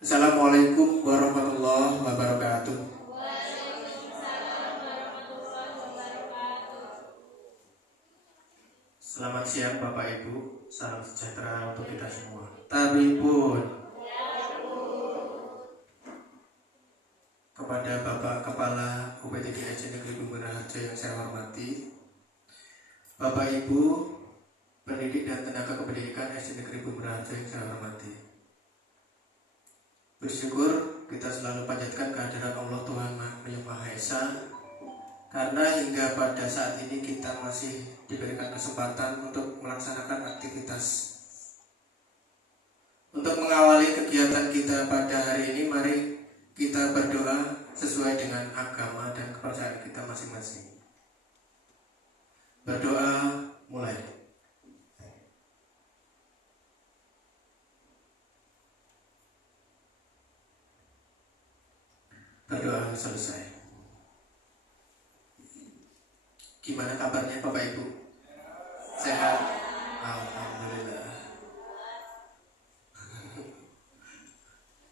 Assalamualaikum warahmatullahi wabarakatuh. Selamat siang Bapak Ibu, salam sejahtera untuk kita semua. Tabibun. Kepada Bapak Kepala UPTD Negeri Bumi Raharjo yang saya hormati, Bapak Ibu pendidik dan tenaga kependidikan SD Negeri Bumi Raharjo yang saya hormati. Bersyukur kita selalu panjatkan kehadiran Allah Tuhan Yang Maha Esa, karena hingga pada saat ini kita masih diberikan kesempatan untuk melaksanakan aktivitas. Untuk mengawali kegiatan kita pada hari ini, mari kita berdoa sesuai dengan agama dan kepercayaan kita masing-masing. Berdoa mulai. Berdoa selesai. Gimana kabarnya Bapak Ibu? Sehat? Alhamdulillah.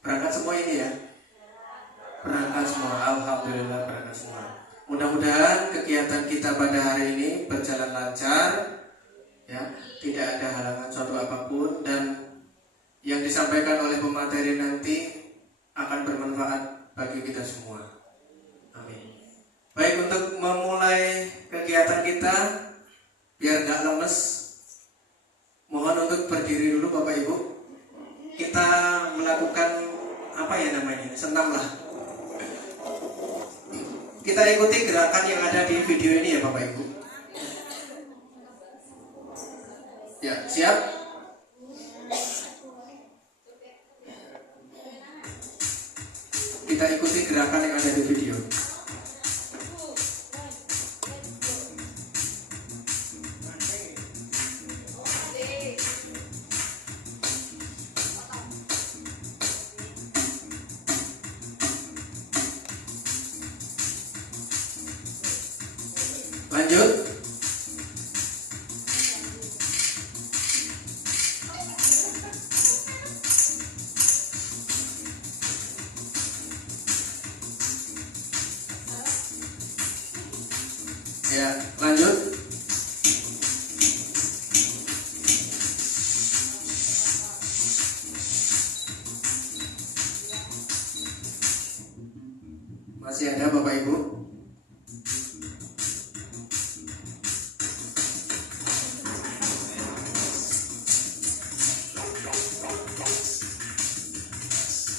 Berangkat semua ini ya? Berangkat semua, alhamdulillah berangkat semua. Mudah-mudahan kegiatan kita pada hari ini berjalan lancar, ya, tidak ada halangan suatu apapun, dan yang disampaikan oleh pemateri nanti akan bermanfaat bagi kita semua. Amin. Baik, untuk memulai kegiatan kita biar gak lemes, mohon untuk berdiri dulu Bapak Ibu. Kita melakukan apa ya namanya, senam lah. Kita ikuti gerakan yang ada di video ini ya Bapak Ibu. Ya, siap? Kita ikuti gerakan yang ada di video. Lanjut. Ya, lanjut. Masih ada Bapak Ibu?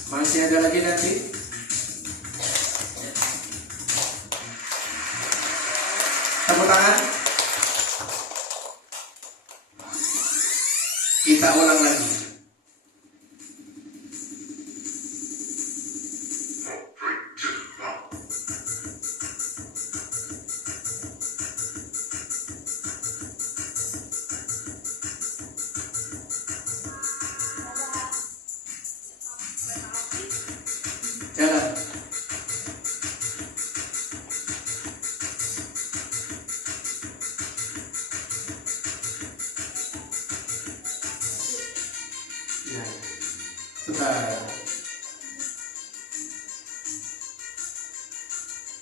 Masih ada lagi nanti? Tepuk tangan. Kita ulang lagi. Jalan. Ya, bentar.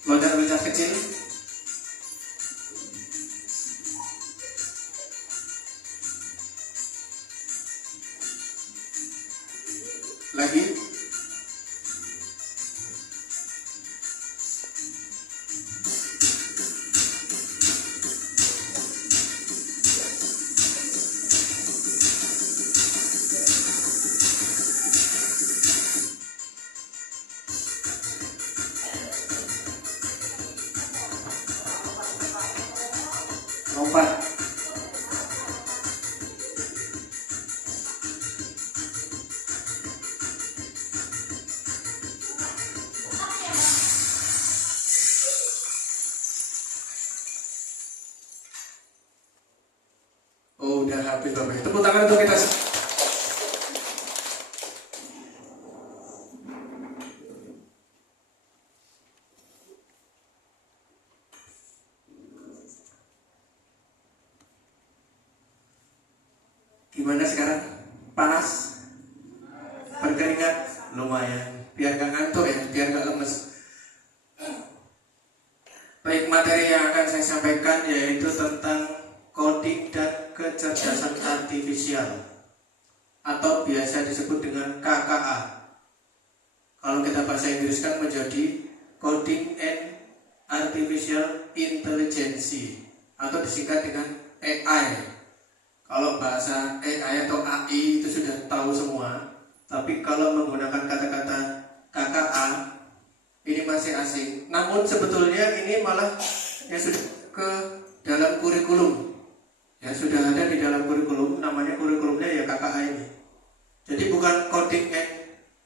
Loncat-loncat kecil. Lagi. Lompat. Oh, udah habis Bapak. Tepuk tangan untuk kita. Gimana sekarang? Panas? Berkeringat? lumayan, biar nggak ngantuk ya, biar nggak lemes. Baik, materi yang akan saya sampaikan yaitu tentang coding dan kecerdasan artifisial atau biasa disebut dengan KKA. Kalau kita bahasa Inggriskan menjadi Coding and Artificial Intelligence atau disingkat dengan AI. Kalau bahasa AI atau AI itu sudah tahu semua, tapi kalau menggunakan kata-kata KKA ini masih asing. Namun sebetulnya ini malah yang sudah ke dalam kurikulum, ya sudah ada di dalam kurikulum, namanya kurikulumnya ya KKA ini. Jadi bukan Coding and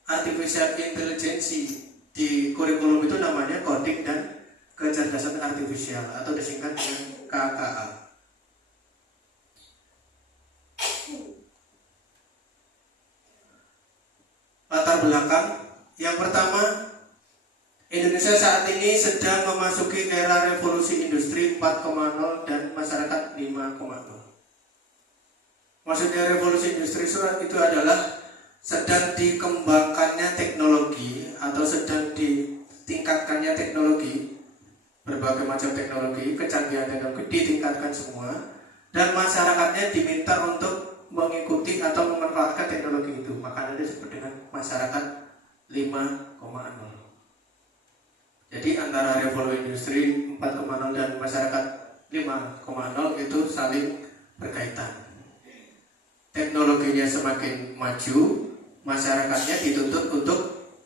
Artificial Intelligence, di kurikulum itu namanya Coding dan Kecerdasan Artifisial atau disingkat dengan KKA. Latar belakang yang pertama, Indonesia saat ini sedang memasuki era revolusi industri 4.0 dan masyarakat 5.0. Maksudnya revolusi industri itu adalah sedang dikembangkannya teknologi atau sedang ditingkatkannya teknologi, berbagai macam teknologi, kecanggihan teknologi ditingkatkan semua, dan masyarakatnya diminta untuk mengikuti atau memanfaatkan teknologi itu. Makanya disebut dengan masyarakat 5.0. Jadi antara revolusi industri 4.0 dan masyarakat 5.0 itu saling berkaitan. Teknologinya semakin maju, masyarakatnya dituntut untuk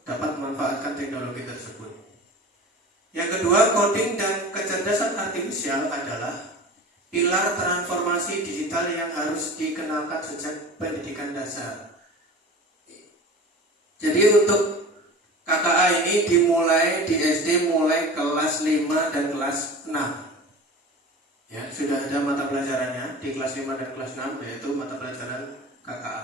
dapat memanfaatkan teknologi tersebut. Yang kedua, coding dan kecerdasan artifisial adalah pilar transformasi digital yang harus dikenalkan sejak pendidikan dasar. Jadi untuk KKA ini dimulai di SD mulai kelas 5 dan kelas 6. Ya, sudah ada mata pelajarannya di kelas 5 dan kelas 6, yaitu mata pelajaran KKA.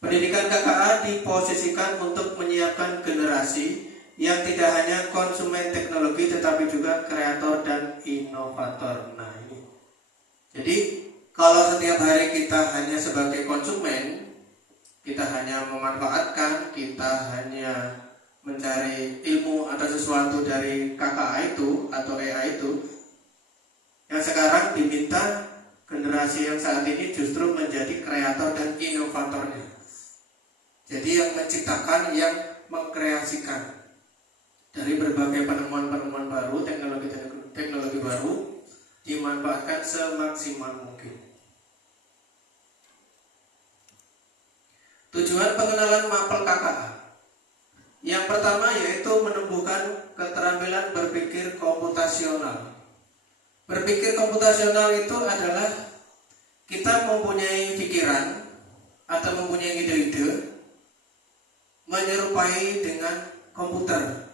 Pendidikan KKA diposisikan untuk menyiapkan generasi yang tidak hanya konsumen teknologi tetapi juga kreator dan inovator. Nah, ini. Jadi, kalau setiap hari kita hanya sebagai konsumen, kita hanya memanfaatkan, kita hanya mencari ilmu atau sesuatu dari KKA itu atau AI itu, yang sekarang diminta generasi yang saat ini justru menjadi kreator dan inovatornya. Jadi yang menciptakan, yang mengkreasikan dari berbagai penemuan-penemuan baru, teknologi baru dimanfaatkan semaksimal mungkin. Tujuan pengenalan mapel KKA. Yang pertama yaitu menumbuhkan keterampilan berpikir komputasional. Berpikir komputasional itu adalah kita mempunyai pikiran atau mempunyai ide-ide menyerupai dengan komputer.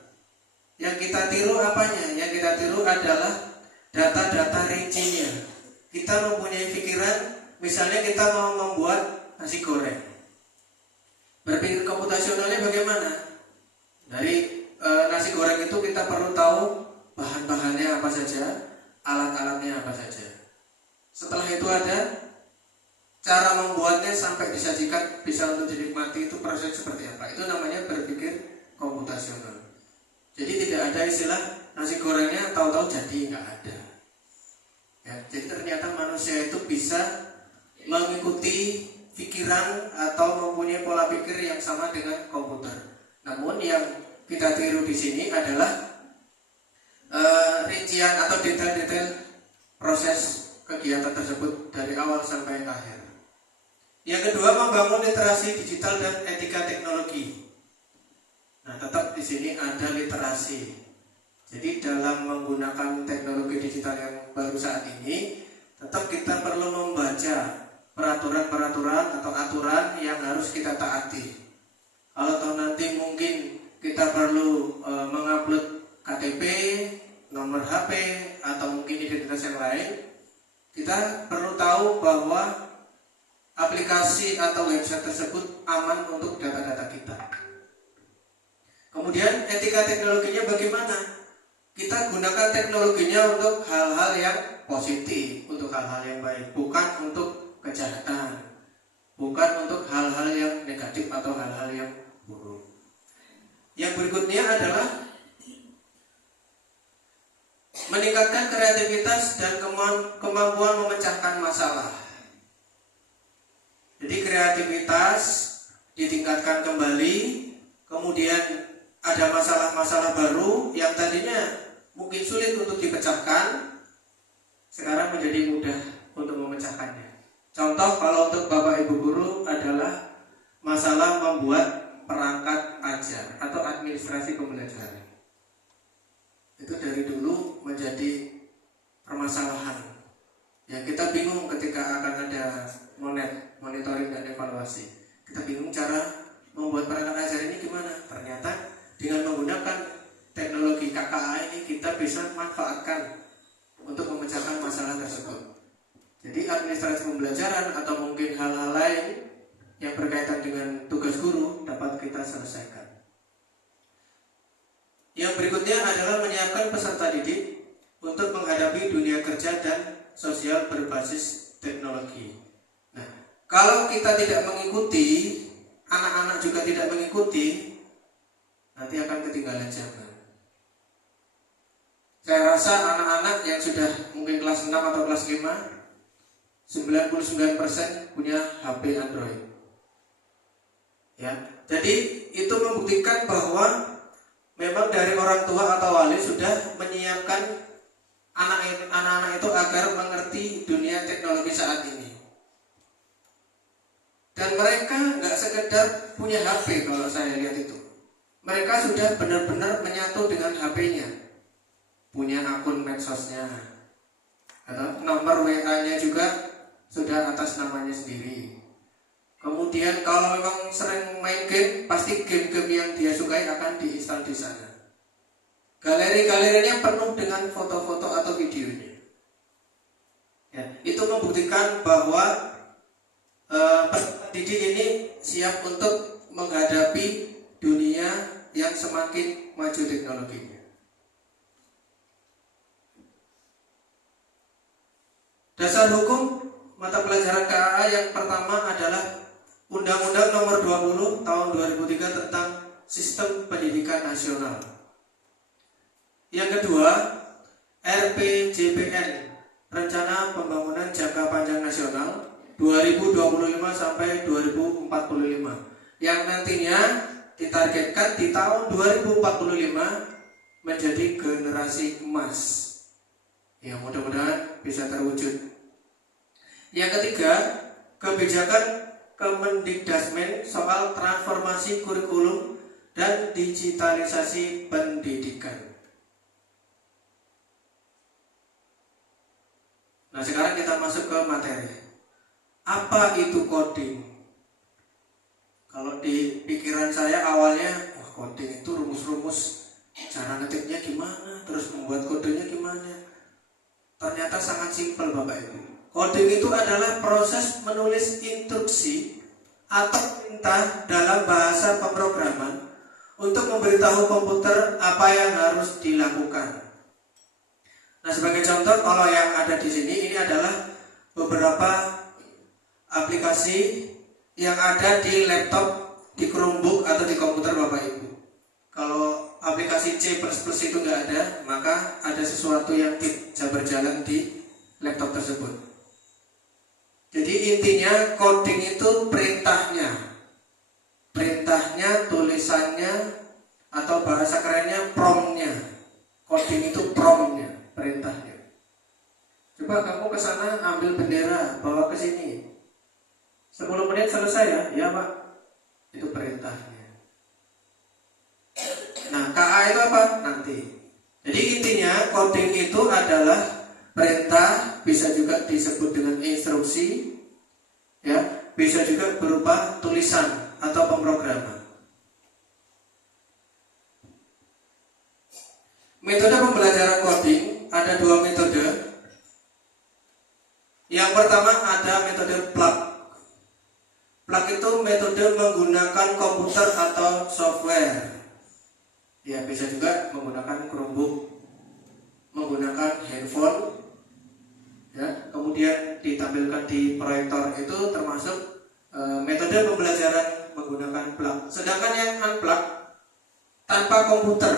Yang kita tiru apanya? Yang kita tiru adalah data-data rincinya. Kita mempunyai pikiran, misalnya kita mau membuat nasi goreng. Berpikir komputasionalnya bagaimana? Dari nasi goreng itu kita perlu tahu bahan-bahannya apa saja, alat-alatnya apa saja. Setelah itu ada cara membuatnya sampai disajikan bisa untuk dinikmati, itu proses seperti apa. Itu namanya berpikir komputasional. Jadi tidak ada istilah nasi gorengnya tahu-tahu jadi, nggak ada. Ya, jadi ternyata manusia itu bisa mengikuti pikiran atau mempunyai pola pikir yang sama dengan komputer. Namun yang kita tiru di sini adalah rincian atau detail-detail proses kegiatan tersebut dari awal sampai akhir. Yang kedua, membangun literasi digital dan etika teknologi. Nah, tetap di sini ada literasi. Jadi dalam menggunakan teknologi digital yang baru saat ini, tetap kita perlu membaca peraturan-peraturan atau aturan yang harus kita taati. Kalau tahu nanti mungkin kita perlu mengupload KTP, nomor HP, atau mungkin identitas yang lain, kita perlu tahu bahwa aplikasi atau website tersebut aman untuk data-data kita. Kemudian etika teknologinya bagaimana? Kita gunakan teknologinya untuk hal-hal yang positif, untuk hal-hal yang baik, bukan untuk kejahatan, bukan untuk hal-hal yang negatif atau hal-hal yang buruk. Yang berikutnya adalah meningkatkan kreativitas dan kemampuan memecahkan masalah. Jadi kreativitas ditingkatkan kembali, kemudian ada masalah-masalah baru yang tadinya mungkin sulit untuk dipecahkan, sekarang menjadi mudah untuk memecahkannya. Contoh kalau untuk Bapak Ibu guru adalah masalah membuat perangkat ajar atau administrasi pembelajaran. Itu dari dulu menjadi permasalahan yang kita bingung ketika akan ada monitoring dan evaluasi. Kita bingung cara membuat perangkat ajar ini gimana. Ternyata dengan menggunakan teknologi KKA ini kita bisa manfaatkan untuk memecahkan masalah tersebut. Jadi administrasi pembelajaran atau mungkin hal-hal lain yang berkaitan dengan tugas guru dapat kita selesaikan. Yang berikutnya adalah menyiapkan peserta didik untuk menghadapi dunia kerja dan sosial berbasis teknologi. Nah, kalau kita tidak mengikuti, anak-anak juga tidak mengikuti, nanti akan ketinggalan zaman. Saya rasa anak-anak yang sudah mungkin kelas 6 atau kelas 5, 99% punya HP Android. Ya, jadi itu membuktikan bahwa memang dari orang tua atau wali sudah menyiapkan anak-anak itu agar mengerti dunia teknologi saat ini. Dan mereka nggak sekedar punya HP kalau saya lihat itu. Mereka sudah benar-benar menyatu dengan HP-nya. Punya akun medsosnya. Atau nomor WA-nya juga sudah atas namanya sendiri. Kemudian kalau memang sering main game, pasti game-game yang dia sukai akan diinstal di sana. Galeri-galerinya penuh dengan foto-foto atau videonya. Ya, itu membuktikan bahwa peserta didik ini siap untuk menghadapi dunia yang semakin maju teknologinya. Dasar hukum mata pelajaran KAA yang pertama adalah Undang-Undang Nomor 20 Tahun 2003 tentang Sistem Pendidikan Nasional. Yang kedua, RPJPN, Rencana Pembangunan Jangka Panjang Nasional 2025 sampai 2045, yang nantinya ditargetkan di tahun 2045 menjadi generasi emas. Ya, mudah-mudahan bisa terwujud. Yang ketiga, kebijakan Kemendikdasmen soal transformasi kurikulum dan digitalisasi pendidikan. Nah, sekarang kita masuk ke materi. Apa itu coding? Kalau di pikiran saya awalnya, coding itu rumus-rumus, cara ngetiknya gimana, terus membuat kodenya gimana. Ternyata sangat simpel Bapak Ibu. Coding itu adalah proses menulis instruksi atau perintah dalam bahasa pemrograman untuk memberitahu komputer apa yang harus dilakukan. Nah, sebagai contoh, kalau yang ada di sini ini adalah beberapa aplikasi yang ada di laptop, di Chromebook atau di komputer Bapak Ibu. Kalau aplikasi C++ itu nggak ada, maka ada sesuatu yang tidak berjalan di laptop tersebut. Jadi intinya coding itu perintahnya, tulisannya, atau bahasa kerennya promptnya. Coding itu promptnya, perintahnya. Coba kamu ke sana ambil bendera, bawa ke sini. 10 menit selesai ya? Ya Pak. Itu perintahnya. Nah, KA itu apa? Nanti. Jadi intinya coding itu adalah perintah, bisa juga disebut dengan instruksi, ya, bisa juga berupa tulisan atau pemrograman. Metode pembelajaran coding ada 2 metode. Yang pertama ada metode plug. Plug itu metode menggunakan komputer atau software. Ya, bisa juga menggunakan Chromebook, menggunakan handphone, ya, kemudian ditampilkan di proyektor. Itu termasuk metode pembelajaran menggunakan plug. Sedangkan yang unplug tanpa komputer.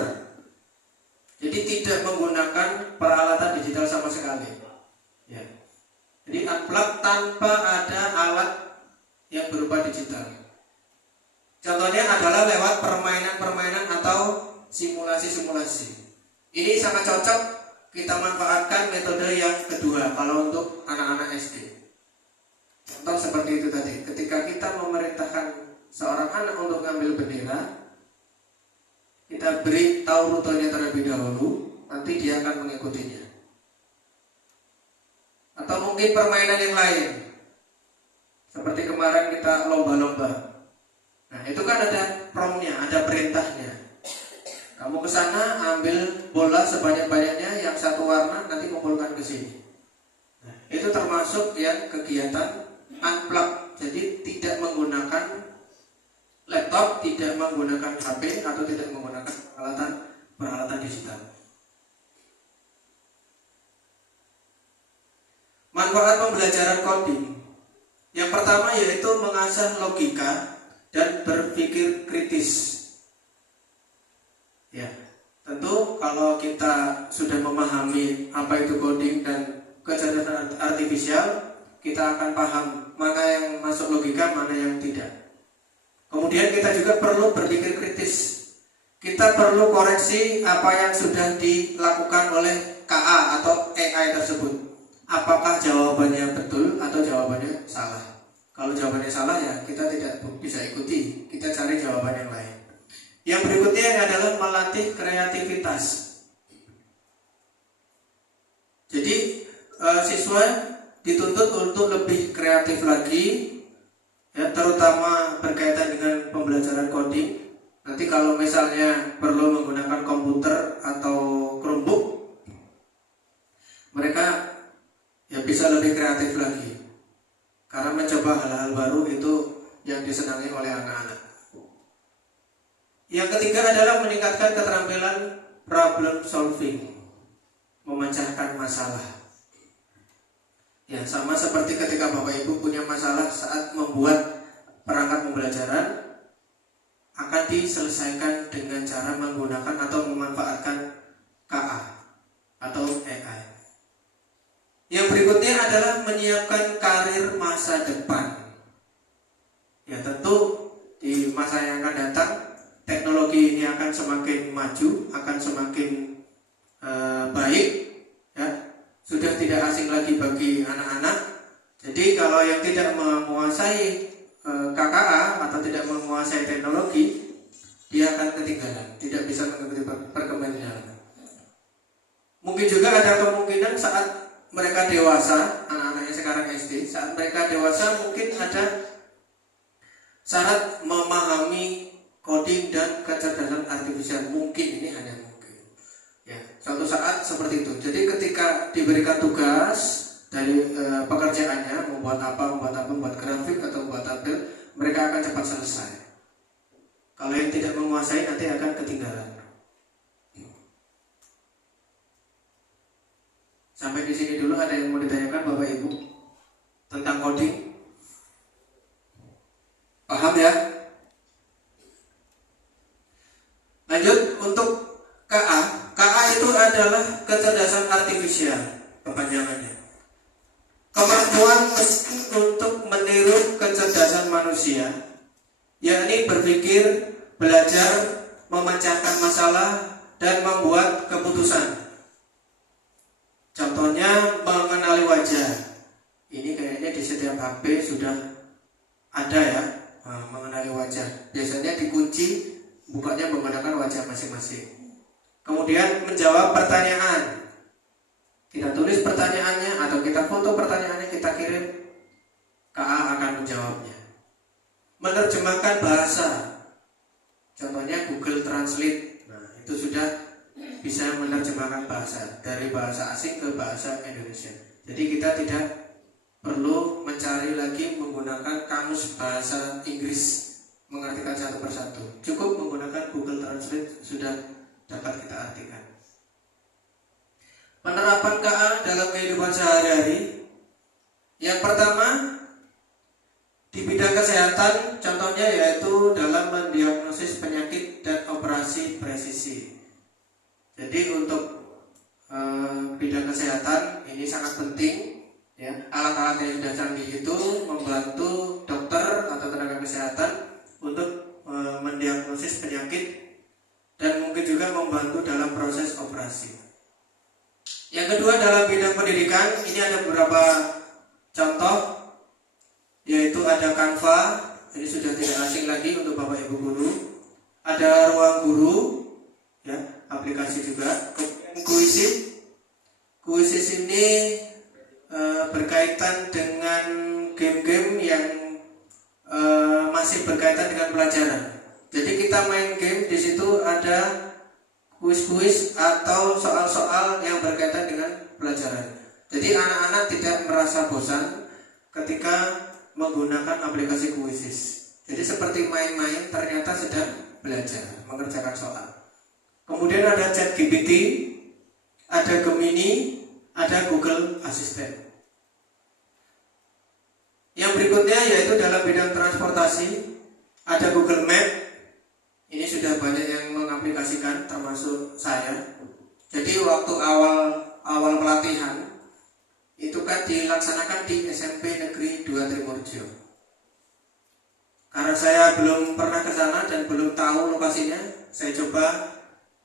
Jadi tidak menggunakan peralatan digital sama sekali. Ya. Jadi unplug tanpa ada alat yang berupa digital. Contohnya adalah lewat permainan-permainan atau simulasi-simulasi. Ini sangat cocok kita manfaatkan metode yang kedua kalau untuk anak-anak SD. Contoh seperti itu tadi. Ketika kita memerintahkan seorang anak untuk mengambil bendera, kita beri tahu rutenya terlebih dahulu, nanti dia akan mengikutinya. Atau mungkin permainan yang lain, seperti kemarin kita lomba-lomba. Nah itu kan ada promnya, ada perintahnya. Kamu ke sana ambil bola sebanyak-banyaknya yang satu warna, nanti kumpulkan ke sini. Nah, itu termasuk yang kegiatan unplug. Jadi tidak menggunakan laptop, tidak menggunakan HP atau tidak menggunakan peralatan digital. Manfaat pembelajaran coding. Yang pertama yaitu mengasah logika dan berpikir kritis. Ya, tentu kalau kita sudah memahami apa itu coding dan kecerdasan artifisial, kita akan paham mana yang masuk logika, mana yang tidak. Kemudian kita juga perlu berpikir kritis. Kita perlu koreksi apa yang sudah dilakukan oleh KA atau AI tersebut. Apakah jawabannya betul atau jawabannya salah? Kalau jawabannya salah ya kita tidak bisa ikuti. Kita cari jawaban yang lain. Yang berikutnya adalah melatih kreativitas. Jadi siswa dituntut untuk lebih kreatif lagi, ya, terutama berkaitan dengan pembelajaran coding. Nanti kalau misalnya perlu menggunakan komputer atau Chromebook, mereka ya bisa lebih kreatif lagi, karena mencoba hal-hal baru itu yang disenangi oleh anak-anak. Yang ketiga adalah meningkatkan keterampilan problem solving, memecahkan masalah. Ya, sama seperti ketika Bapak Ibu punya masalah saat membuat perangkat pembelajaran, akan diselesaikan dengan cara menggunakan atau memanfaatkan KA atau AI. Yang berikutnya adalah menyiapkan karir masa depan. Ya, tentu di masa yang akan datang teknologi ini akan semakin maju, akan semakin baik, ya. Sudah tidak asing lagi bagi anak-anak. Jadi kalau yang tidak menguasai KKA atau tidak menguasai teknologi, dia akan ketinggalan, tidak bisa mengikuti perkembangan. Mungkin juga ada kemungkinan saat mereka dewasa, anak-anaknya sekarang SD, saat mereka dewasa mungkin ada syarat memahami coding dan kecerdasan artifisial. Mungkin ini hanya mungkin. Ya, suatu saat seperti itu. Jadi ketika diberikan tugas dari pekerjaannya, membuat grafik atau membuat tabel, mereka akan cepat selesai. Kalau yang tidak menguasai nanti akan ketinggalan. Sampai di sini dulu, ada yang mau ditanyakan Bapak Ibu tentang coding? Paham ya? Lanjut untuk KA. KA itu adalah kecerdasan artifisial, kepanjangannya. Kemampuan mesin untuk meniru kecerdasan manusia, yakni berpikir, belajar, memecahkan masalah, dan membuat keputusan. Contohnya mengenali wajah. Ini kayaknya di setiap HP sudah ada ya, mengenali wajah. Biasanya dikunci, bukanya menggunakan wajah masing-masing. Kemudian menjawab pertanyaan. Kita tulis pertanyaannya atau kita foto pertanyaannya, kita kirim, KA akan menjawabnya. Menerjemahkan bahasa. Contohnya Google Translate. Nah, itu sudah bisa menerjemahkan bahasa dari bahasa asing ke bahasa Indonesia. Jadi kita tidak perlu mencari lagi menggunakan kamus bahasa Inggris mengartikan satu persatu. Cukup menggunakan Google Translate sudah dapat kita artikan. Penerapan KA dalam kehidupan sehari-hari. Yang pertama, di bidang kesehatan, contohnya yaitu dalam mendiagnosis penyakit dan operasi Ini sangat penting ya. Alat-alat yang sudah canggih itu membantu dokter atau tenaga kesehatan untuk mendiagnosis penyakit dan mungkin juga membantu dalam proses operasi. Yang kedua dalam bidang pendidikan, ini ada beberapa contoh, yaitu ada Canva, ini sudah tidak asing lagi untuk Bapak Ibu guru. Ada Ruang Guru, ya, aplikasi juga. Quizizz ini berkaitan dengan game-game yang masih berkaitan dengan pelajaran. Jadi kita main game, di situ ada kuis-kuis atau soal-soal yang berkaitan dengan pelajaran. Jadi anak-anak tidak merasa bosan ketika menggunakan aplikasi Quizizz. Jadi seperti main-main, ternyata sedang belajar, mengerjakan soal. Kemudian ada ChatGPT, ada Gemini, ada Google Assistant. Yang berikutnya yaitu dalam bidang transportasi, ada Google Map. Ini sudah banyak yang mengaplikasikan, termasuk saya. Jadi waktu awal pelatihan itu kan dilaksanakan di SMP Negeri 2 Trimurjo. Karena saya belum pernah ke sana dan belum tahu lokasinya, saya coba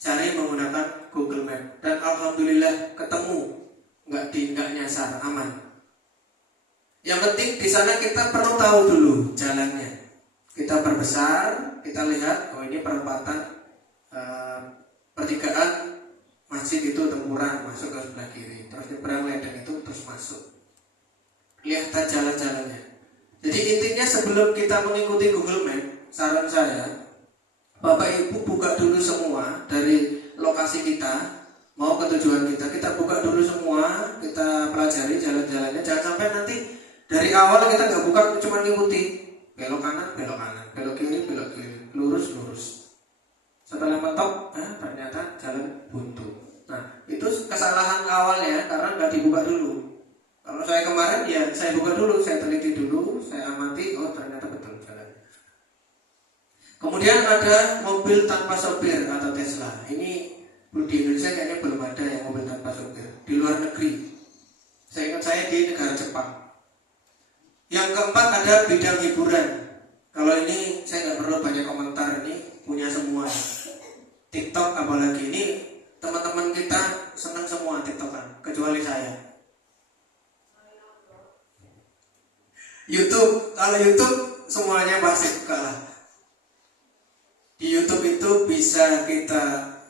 cari menggunakan Google Map dan alhamdulillah ketemu, nggak nyasar, aman. Yang penting di sana kita perlu tahu dulu jalannya. Kita perbesar, kita lihat, oh ini perempatan pertigaan masjid itu Tempuran, masuk ke sebelah kiri, terus nyebrang ledeng itu terus masuk. Lihat jalan-jalannya. Jadi intinya sebelum kita mengikuti Google Map, saran saya, Bapak Ibu buka dulu semua dari lokasi kita, mau ke tujuan kita buka dulu semua, kita pelajari jalan-jalannya. Jangan sampai nanti dari awal kita nggak buka, cuma ngikuti belok kanan, belok kiri, lurus. Setelah mentok, ternyata jalan buntu. Nah, itu kesalahan awalnya karena nggak dibuka dulu. Kalau saya kemarin ya saya buka dulu, saya teliti dulu, saya amati, oh ternyata betul jalan. Kemudian ada mobil tanpa sopir atau Tesla. Ini di Indonesia kayaknya belum ada yang mobil tanpa sopir. Di luar negeri, saya ingat saya di negara Jepang. Yang keempat ada bidang hiburan. Kalau ini saya nggak perlu banyak komentar, ini punya semua. TikTok apalagi, ini teman-teman kita senang semua TikTokan, kecuali saya. YouTube, kalau YouTube semuanya pasti buka lah. Di YouTube itu bisa kita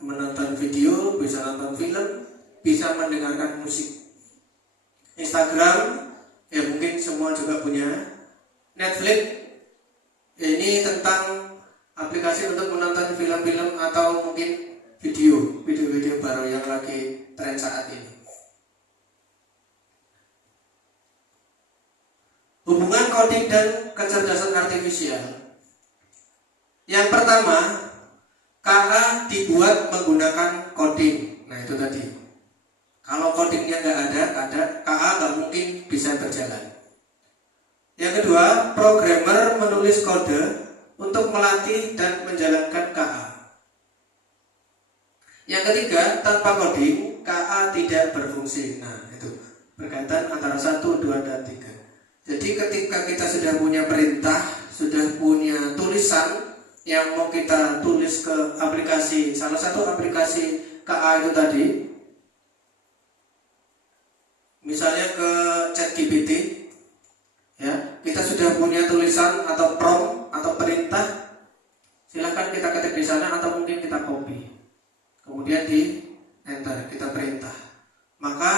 menonton video, bisa nonton film, bisa mendengarkan musik. Instagram, ya mungkin semua juga punya. Netflix, ya ini tentang aplikasi untuk menonton film-film atau mungkin video-video baru yang lagi tren saat ini. Hubungan coding dan kecerdasan artifisial. Yang pertama, KA dibuat menggunakan coding. Nah itu tadi. Kalau codingnya nggak ada, KA nggak mungkin bisa berjalan. Yang kedua, programmer menulis kode untuk melatih dan menjalankan KA. Yang ketiga, tanpa coding, KA tidak berfungsi. Nah itu berkaitan antara 1, 2, dan 3. Jadi ketika kita sudah punya perintah, sudah punya tulisan yang mau kita tulis ke aplikasi, salah satu aplikasi KA itu tadi, misalnya ke ChatGPT, ya, kita sudah punya tulisan atau prompt atau perintah, silakan kita ketik di sana atau mungkin kita copy, kemudian di enter, kita perintah, maka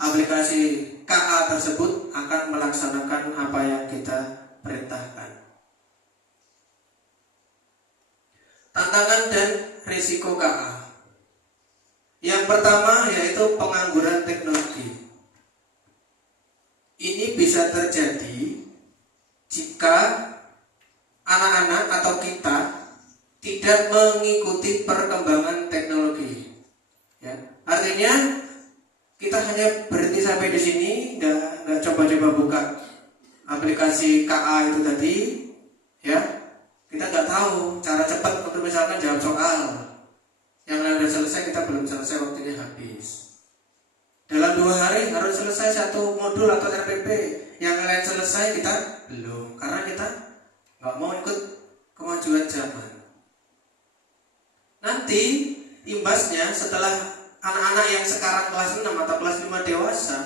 aplikasi KA tersebut akan melaksanakan apa yang kita perintahkan. Tantangan dan risiko KA. Yang pertama yaitu pengangguran teknologi. Ini bisa terjadi jika anak-anak atau kita tidak mengikuti perkembangan teknologi. Ya, artinya kita hanya berhenti sampai di sini, nggak coba-coba buka aplikasi KA itu tadi, ya. Kita nggak tahu cara cepat untuk misalkan jawab soal yang udah selesai, kita belum selesai, waktunya habis. Dalam 2 hari harus selesai satu modul atau RPP. Yang lain selesai, kita belum. Karena kita nggak mau ikut kemajuan zaman. Nanti imbasnya setelah anak-anak yang sekarang kelas 6 atau kelas 5 dewasa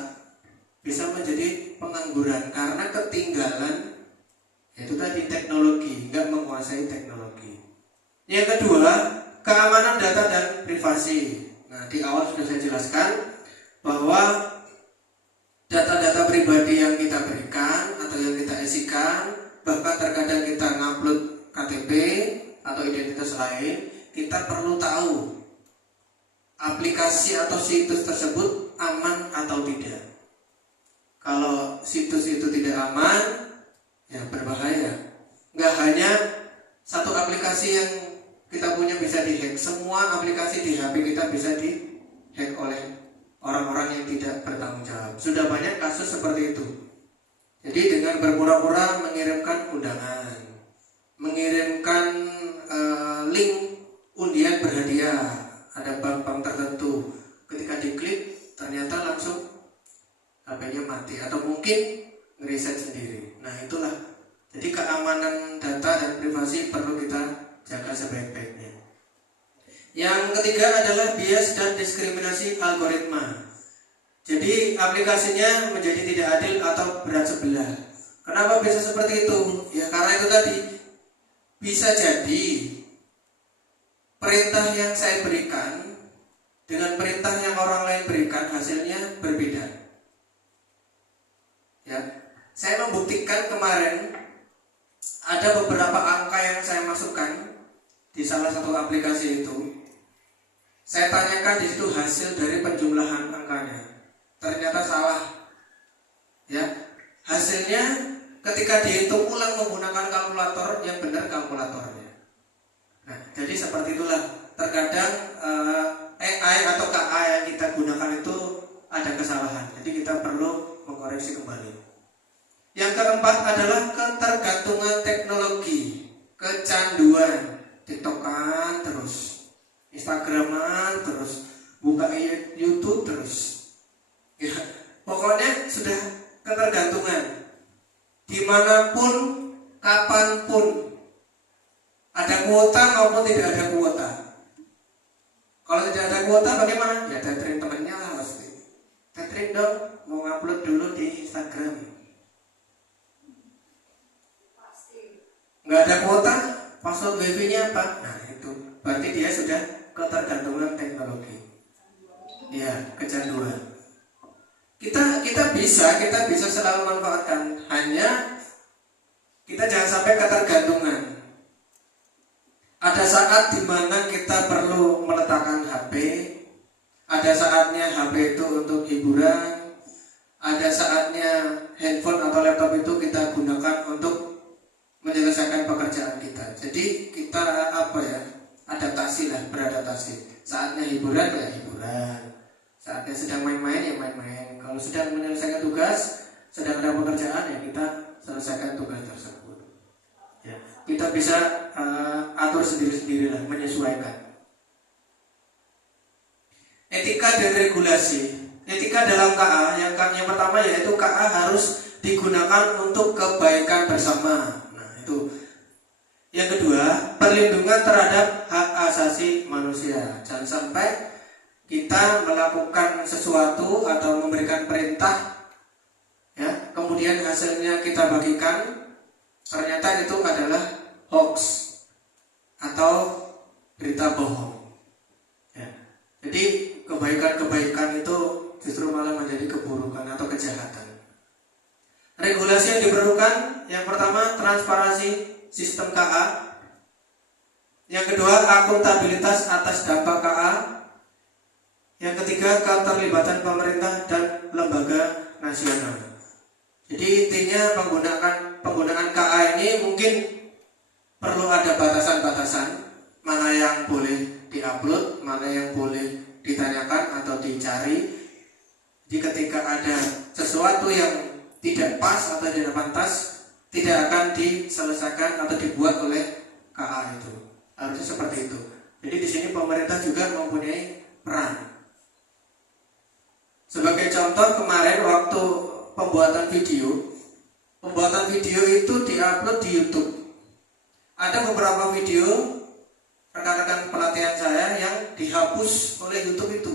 bisa menjadi pengangguran karena ketinggalan, yaitu tadi teknologi, nggak menguasai teknologi. Yang kedua, keamanan data dan privasi. Nah, di awal sudah saya jelaskan bahwa data-data pribadi yang kita berikan atau yang kita isikan, bahkan terkadang kita ngupload KTP atau identitas lain, kita perlu tahu aplikasi atau situs tersebut aman atau tidak. Kalau situs itu tidak aman, ya berbahaya. Nggak hanya satu aplikasi yang kita punya bisa dihack, semua aplikasi di HP kita bisa dihack oleh orang-orang yang tidak bertanggung jawab. Sudah banyak kasus seperti itu. Jadi dengan berpura-pura mengirimkan undangan, mengirimkan link undian berhadiah, ada bank-bank tertentu, ketika diklik ternyata langsung HP-nya mati atau mungkin ngereset sendiri. Nah itulah, jadi keamanan data dan privasi perlu kita jaga sebaik-baiknya. Yang ketiga adalah bias dan diskriminasi algoritma. Jadi aplikasinya menjadi tidak adil atau berat sebelah. Kenapa bisa seperti itu? Ya karena itu tadi, bisa jadi perintah yang saya berikan dengan perintah yang orang lain berikan hasilnya berbeda. Ya, saya membuktikan kemarin ada beberapa angka yang saya masukkan di salah satu aplikasi itu. Saya tanyakan di situ hasil dari penjumlahan angkanya, ternyata salah. Ya, hasilnya ketika dihitung ulang menggunakan kalkulator, yang benar kalkulatornya. Nah, jadi seperti itulah. Terkadang AI atau KA yang kita gunakan itu ada kesalahan. Jadi kita perlu mengoreksi kembali. Yang keempat adalah ketergantungan teknologi, kecanduan, TikTokan terus, Instagraman terus, buka YouTube terus. Ya, pokoknya sudah ketergantungan. Dimanapun, kapanpun, ada kuota maupun tidak ada kuota. Kalau tidak ada kuota bagaimana? Ya tethering temennya lah pasti. Tethering dong, mau ngupload dulu di Instagram. Nggak ada kuota, password wifi-nya apa? Nah itu, berarti dia sudah ketergantungan teknologi. Ya, kecanduan. Kita bisa selalu manfaatkan, hanya kita jangan sampai ketergantungan. Ada saat dimana kita perlu meletakkan HP, ada saatnya HP itu untuk hiburan, ada saatnya handphone atau laptop itu kita gunakan untuk menyelesaikan pekerjaan kita. Jadi kita beradaptasi. Saatnya hiburan ya hiburan, saatnya sedang main-main ya main-main. Kalau sedang menyelesaikan tugas, sedang ada pekerjaan ya kita selesaikan tugas tersebut. Ya, kita bisa atur sendiri-sendiri lah, menyesuaikan. Etika dan regulasi. Etika dalam KA yang pertama yaitu KA harus digunakan untuk kebaikan bersama. Nah itu. Yang kedua, perlindungan terhadap hak asasi manusia. Jangan sampai kita melakukan sesuatu atau memberikan perintah, ya, kemudian hasilnya kita bagikan, ternyata itu adalah hoax atau berita bohong. Ya. Jadi kebaikan-kebaikan itu justru malah menjadi keburukan atau kejahatan. Regulasi yang diperlukan, yang pertama transparansi sistem KA, yang kedua akuntabilitas atas dampak KA, yang ketiga keterlibatan pemerintah dan lembaga nasional. Jadi intinya penggunaan KA ini mungkin perlu ada batasan-batasan, mana yang boleh diupload, mana yang boleh ditanyakan atau dicari. Jadi ketika ada sesuatu yang tidak pas atau tidak pantas, tidak akan diselesaikan atau dibuat oleh KA itu. Harusnya seperti itu. Jadi di sini pemerintah juga mempunyai peran. Sebagai contoh kemarin waktu pembuatan video. Pembuatan video itu diupload di YouTube. Ada beberapa video rekan-rekan pelatihan saya yang dihapus oleh YouTube itu.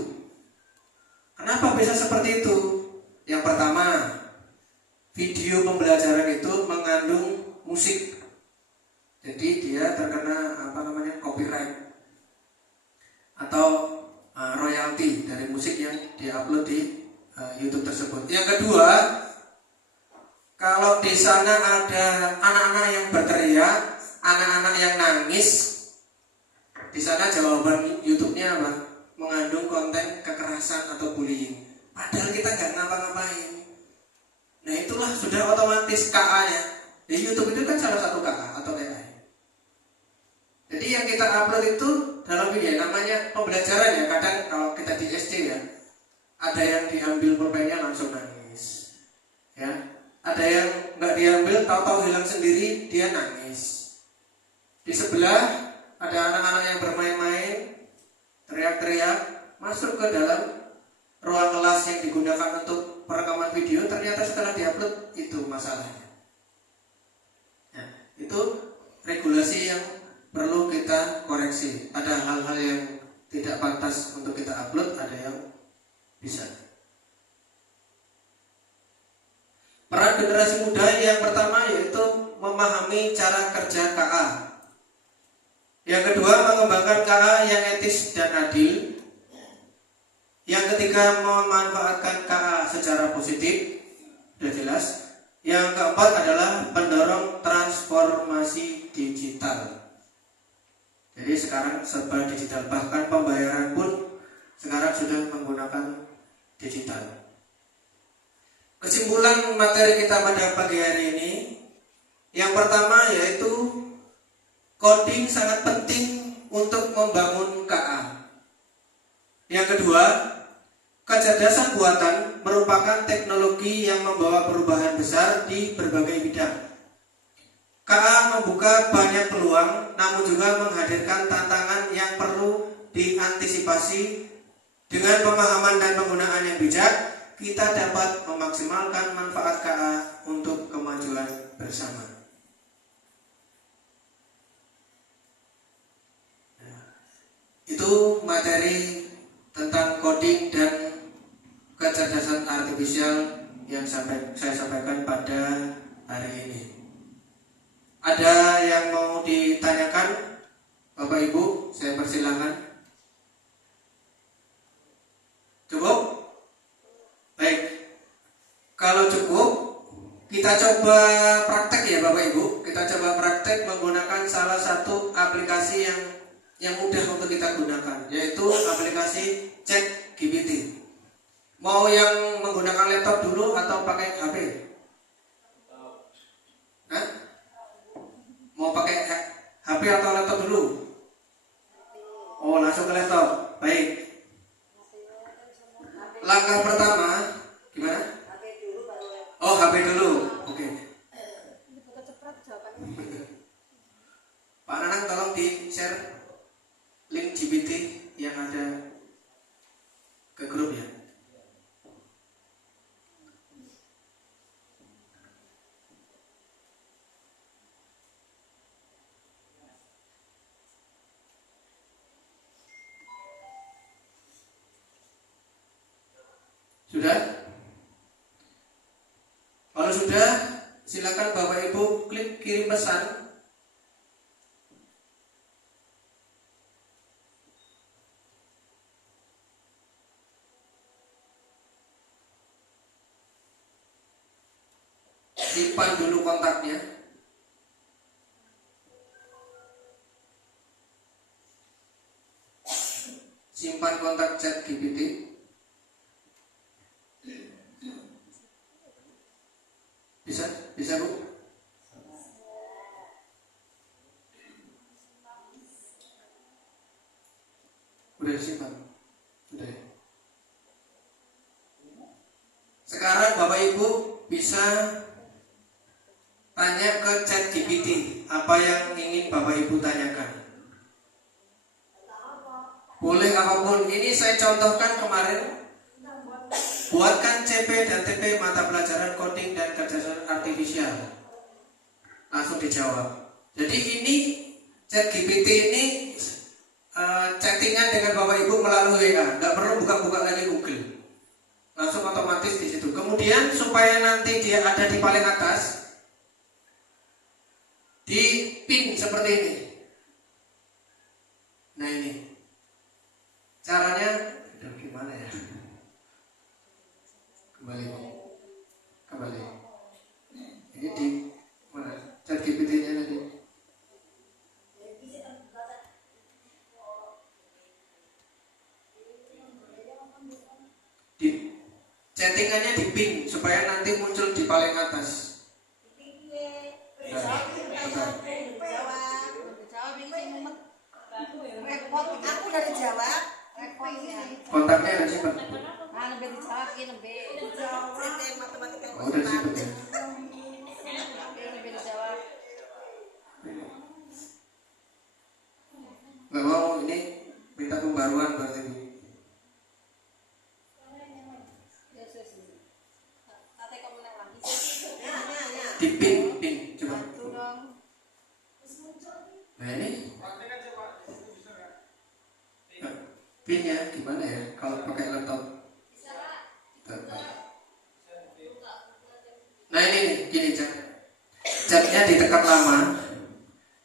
Kenapa bisa seperti itu? Yang pertama, video pembelajaran itu mengandung musik. Jadi dia terkena copyright atau royalti dari musik yang diupload di YouTube tersebut. Yang kedua, kalau di sana ada anak-anak yang berteriak, anak-anak yang nangis, di sana jawaban YouTube-nya apa? Mengandung konten kekerasan atau bullying. Padahal kita nggak ngapa-ngapain. Nah itulah sudah otomatis KA-nya. Di YouTube itu kan salah satu KA atau AI. Jadi yang kita upload itu dalam video namanya pembelajaran ya. Kadang kalau kita di SD ya, ada yang diambil pulpennya langsung nangis, ya. Ada yang nggak diambil, tahu-tahu hilang sendiri, dia nangis. Di sebelah ada anak-anak yang bermain-main, teriak-teriak, masuk ke dalam ruang kelas yang digunakan untuk perekaman video. Ternyata setelah diupload itu masalahnya. Nah, itu regulasi yang perlu kita koreksi. Ada hal-hal yang tidak pantas untuk kita upload, ada yang bisa. Peran generasi muda yang pertama yaitu memahami cara kerja KA. Yang kedua, mengembangkan KA yang etis dan adil. Yang ketiga, memanfaatkan KA secara positif. Sudah jelas. Yang keempat adalah pendorong transformasi digital. Jadi sekarang serba digital, bahkan pembayaran pun sekarang sudah menggunakan digital. Kesimpulan materi kita pada pagi hari ini, yang pertama yaitu coding sangat penting untuk membangun KA. Yang kedua, kecerdasan buatan merupakan teknologi yang membawa perubahan besar di berbagai bidang. KA membuka banyak peluang, namun juga menghadirkan tantangan yang perlu diantisipasi. Dengan pemahaman dan penggunaan yang bijak, kita dapat memaksimalkan manfaat KA untuk kemajuan bersama. Itu materi tentang coding dan kecerdasan artifisial yang saya sampaikan pada hari ini. Ada yang mau ditanyakan, Bapak Ibu? Saya persilahkan. Cukup? Baik. Kalau cukup, kita coba praktek ya Bapak Ibu. Kita coba praktek menggunakan salah satu aplikasi yang mudah untuk kita gunakan, yaitu aplikasi ChatGPT. Mau yang menggunakan laptop dulu atau pakai HP? Hah? Mau pakai HP atau laptop dulu? Oh, langsung ke laptop. Baik. Langkah pertama gimana? Oh, HP dulu. Oke. Pak Nanang tolong di-share link GPT yang ada ke grup ya. Sudah? Kalau sudah, silakan Bapak Ibu klik kirim pesan. Simpan dulu kontaknya. Simpan kontak ChatGPT. Bisa Bu? Udah disimpan? Sudah ya? Sekarang Bapak Ibu bisa tanya ke ChatGPT apa yang ingin Bapak Ibu tanyakan. Boleh apapun. Ini saya contohkan kemarin. buatkan CP dan TP mata pelajaran coding dan kecerdasan artifisial. Langsung dijawab. Jadi ini ChatGPT ini chattingan dengan Bapak Ibu melalui WA, nggak perlu buka-buka lagi Google, langsung otomatis di situ. Kemudian supaya nanti dia ada di paling atas, di pin seperti ini. Nah ini caranya, gimana ya? Kembali. Ini di mana? ChatGPT-nya tadi. Chattingannya di pin supaya nanti muncul di paling atas. Aku dari Jawa. Kontaknya ada sih Pak. Oh, udah disebut ya. Nggak mau ini minta pembaruan berarti Bu. Di pin coba. Nah ini pinnya gimana ya kalau pakai laptop? Nah ini gini chatnya ditekan lama,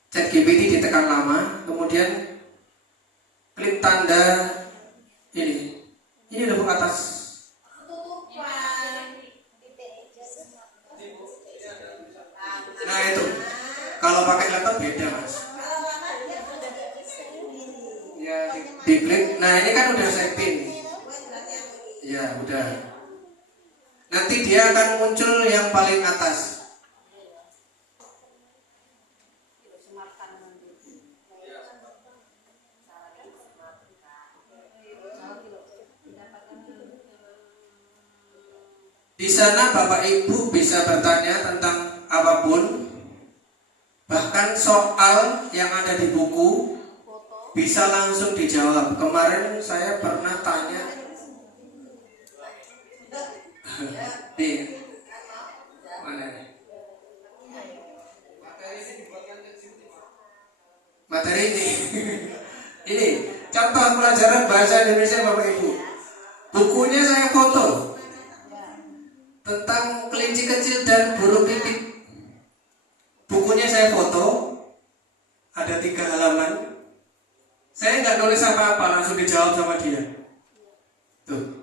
chat GPT ditekan lama, kemudian klik tanda ini udah ke atas. Nah itu kalau pakai laptop beda Mas. Ya diklik. Nah ini kan udah saya pin. Ya udah. Nanti dia akan muncul yang paling atas. Di sana Bapak Ibu bisa bertanya tentang apapun, bahkan soal yang ada di buku bisa langsung dijawab. Kemarin saya pernah tanya nih, mana nih? Materi ini ini contoh pelajaran bahasa Indonesia Bapak Ibu. Bukunya saya foto tentang kelinci kecil dan burung pipit. Bukunya saya foto, ada 3 halaman. Saya nggak nulis apa-apa, langsung dijawab sama dia. Tuh,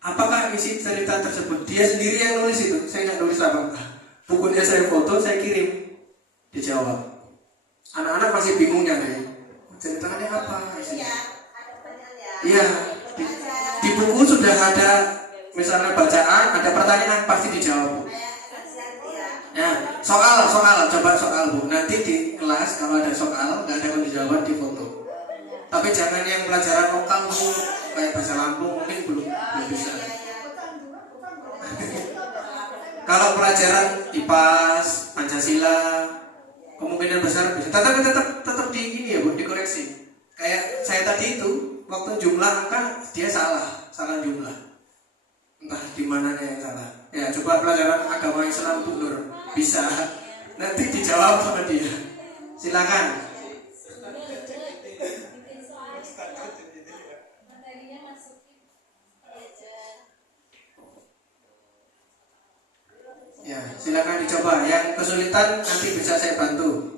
apakah isi cerita tersebut? Dia sendiri yang nulis itu, saya nggak nulis apa-apa. Bukunya saya foto, saya kirim, dijawab. Anak-anak masih bingung nyari ceritanya apa isinya. Iya, di buku sudah ada. Misalnya bacaan, ada pertanyaan pasti dijawab. Ya, soal, coba soal Bu. Nanti di kelas kalau ada soal, nggak ada yang dijawab di foto. Tapi jangan yang pelajaran lokal Bu, kayak bahasa Lampung mungkin belum bisa. Kalau pelajaran IPAS, Pancasila, kemungkinan besar bisa. Tetap di ini ya Bu, dikoreksi. Kayak saya tadi itu, waktu jumlah angka dia salah jumlah. Entah di mananya yang salah. Ya coba pelajaran agama Islam Bu Nur bisa. Nanti dijawab sama dia. Silakan. Ya silakan dicoba. Yang kesulitan nanti bisa saya bantu.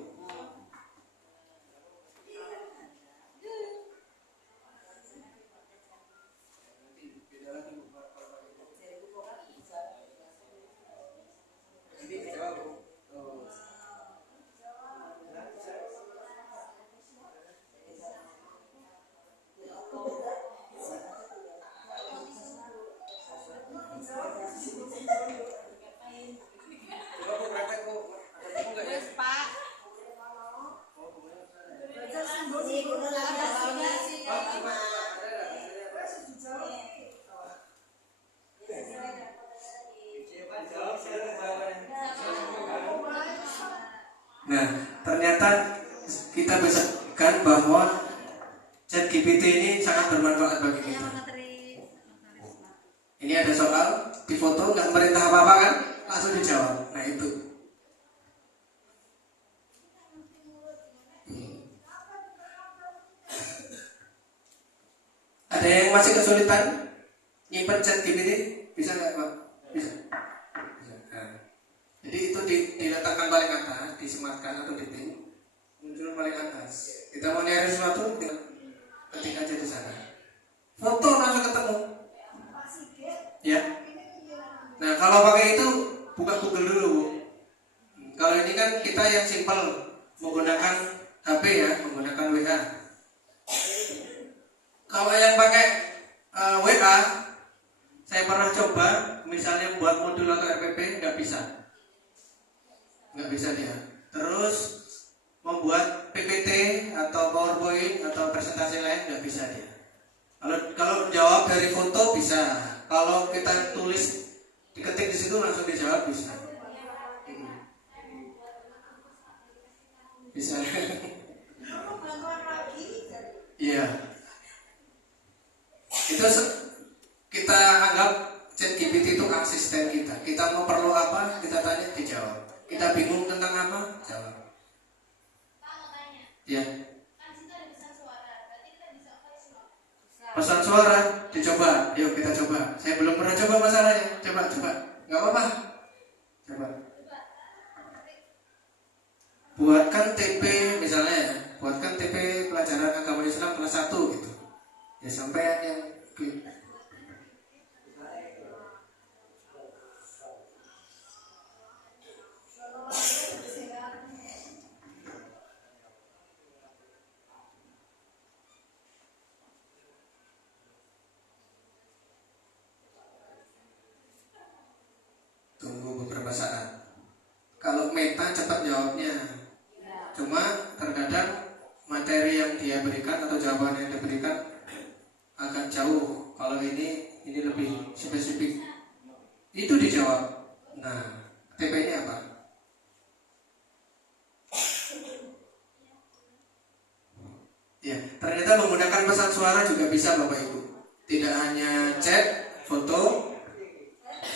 Nah, ternyata kita bisa kan bahwa ChatGPT ini sangat bermanfaat bagi kita. Ini ada soal di foto nggak merintah apa-apa kan, langsung dijawab. Nah itu. Ada yang masih kesulitan nyimpen ChatGPT? Bisa nggak Pak? Bisa. Nah, jadi itu diletakkan paling atas, disematkan atau di pin, muncul paling atas. Kita mau nyari sesuatu, ketik aja di sana. Foto langsung ketemu. Ya. Nah kalau pakai itu buka Google dulu. Kalau ini kan kita yang simple menggunakan HP ya, menggunakan WA. Kalau yang pakai WA, saya pernah coba, misalnya buat modul atau RPP nggak bisa dia. Terus membuat PPT atau PowerPoint atau presentasi lain nggak bisa dia. Kalau jawab dari foto bisa. Kalau kita tulis diketik di situ langsung dijawab bisa. Bisa. Iya. Itu kita anggap ChatGPT itu asisten kita. Kita mau perlu apa, kita tanya, dijawab. Kita bingung tentang apa, jawab. Ya. Pesan suara, dicoba. Yuk kita coba. Saya belum pernah coba masalahnya. Coba. Gak apa-apa. Coba. Buatkan TP misalnya ya. Buatkan TP pelajaran agama Islam kelas 1 gitu. Ya sampai yang tunggu beberapa saat. Kalau meta cepat jawabnya. Cuma terkadang materi yang dia berikan atau jawaban yang dia berikan agak jauh. Kalau ini lebih spesifik. Itu dijawab. Nah, TP ini apa? Ya, ternyata menggunakan pesan suara juga bisa Bapak Ibu. Tidak hanya chat, foto,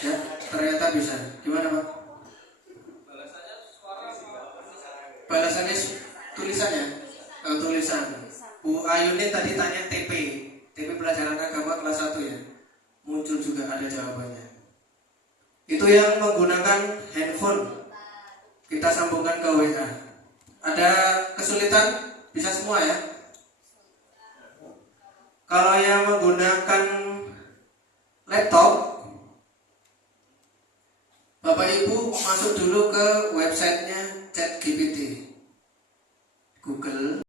ya, ternyata bisa. Gimana Pak? Balasannya tulisannya, tulisan. Bu Ayunin tadi tanya TP pelajaran agama kelas 1 ya. Muncul juga ada jawabannya. Itu yang menggunakan handphone. Kita sambungkan ke WA. Ada kesulitan? Bisa semua ya. Kalau yang menggunakan laptop, Bapak Ibu masuk dulu ke websitenya ChatGPT, Google.